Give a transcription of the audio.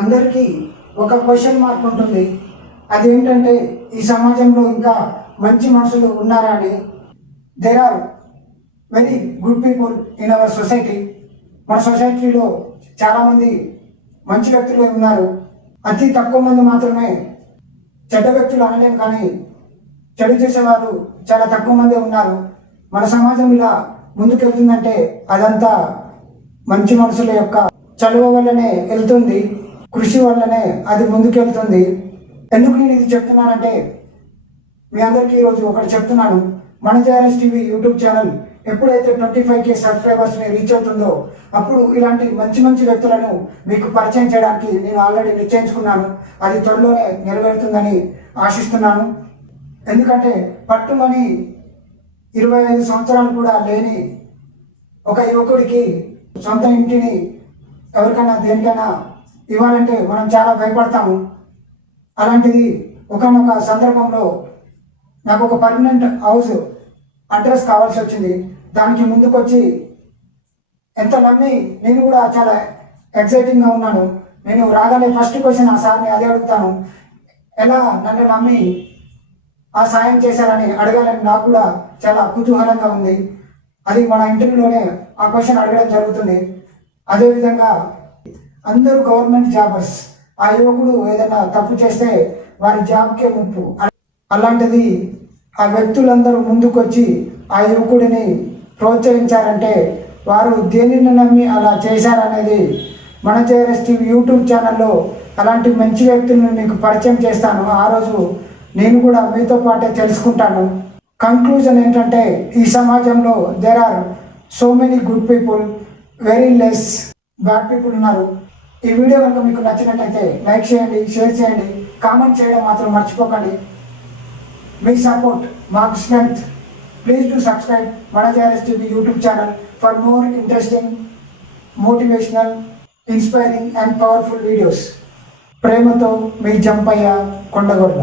అందరికీ ఒక question mark ఉంటుంది. అదేంటంటే ఈ సమాజంలో ఇంకా మంచి మనుషులు ఉన్నారా అని. There are very good people in our society. మన సొసైటీలో చాలామంది మంచి వ్యక్తులు ఉన్నారు. అతి తక్కువ మంది మాత్రమే చెడ్డ వ్యక్తులు అనలేం, కానీ చెడు చేసేవారు చాలా తక్కువ మంది ఉన్నారు. మన సమాజం ఇలా ముందుకెళ్తుందంటే అదంతా మంచి మనుషుల యొక్క చలువ వల్లనే వెళ్తుంది, కృషి వల్లనే అది ముందుకెళ్తుంది. ఎందుకు నేను ఇది చెప్తున్నానంటే మీ అందరికీ ఈరోజు ఒకటి చెప్తున్నాను. మన జేఆర్ఎస్ టీవీ యూట్యూబ్ ఛానల్ ఎప్పుడైతే 25K సబ్స్క్రైబర్స్ని రీచ్ అవుతుందో అప్పుడు ఇలాంటి మంచి మంచి వ్యక్తులను మీకు పరిచయం చేయడానికి నేను ఆల్రెడీ నిశ్చయించుకున్నాను. అది త్వరలోనే నెరవేరుతుందని ఆశిస్తున్నాను. ఎందుకంటే పట్టుమని 25 సంవత్సరాలు కూడా లేని ఒక యువకుడికి సొంత ఇంటిని ఎవరికైనా దేనికైనా ఇవ్వాలంటే మనం చాలా భయపడతాము. అలాంటిది ఒకనొక సందర్భంలో నాకు ఒక పర్మనెంట్ హౌస్ అడ్రస్ కావాల్సి వచ్చింది. దానికి ముందుకొచ్చి ఎంత నమ్మి నేను కూడా చాలా ఎక్సైటింగ్గా ఉన్నాను. నేను రాగానే ఫస్ట్ క్వశ్చన్ ఆ సార్ని అదే అడుగుతాను, ఎలా నన్ను నమ్మి ఆ సాయం చేశారని అడగాలని నాకు కూడా చాలా కుతూహలంగా ఉంది. అది మన ఇంటర్వ్యూలోనే ఆ క్వశ్చన్ అడగడం జరుగుతుంది. అదేవిధంగా అందరూ గవర్నమెంట్ జాబర్స్. ఆ యువకుడు ఏదైనా తప్పు చేస్తే వారి జాబ్కే ముప్పు. అలాంటిది ఆ వ్యక్తులందరూ ముందుకొచ్చి ఆ యువకుడిని ప్రోత్సహించారంటే వారు దేనిని నమ్మి అలా చేశారనేది మన జేఆర్ఎస్ టీవీ యూట్యూబ్ ఛానల్లో అలాంటి మంచి వ్యక్తులను మీకు పరిచయం చేస్తాను. ఆ రోజు నేను కూడా మీతో పాటే తెలుసుకుంటాను. కంక్లూజన్ ఏంటంటే ఈ సమాజంలో there are so many good people, very less bad people ఉన్నారు. ఈ వీడియో కనుక మీకు నచ్చినట్లయితే లైక్ చేయండి, షేర్ చేయండి, కామెంట్ చేయడం మాత్రం మర్చిపోకండి. మీ సపోర్ట్ మాకు స్ట్రెంగ్త్. ప్లీజ్ డు సబ్స్క్రైబ్ మన JRS TV YouTube channel for more interesting, motivational, inspiring and powerful videos. ప్రేమతో మీ జంపయ్య కొండగొండ.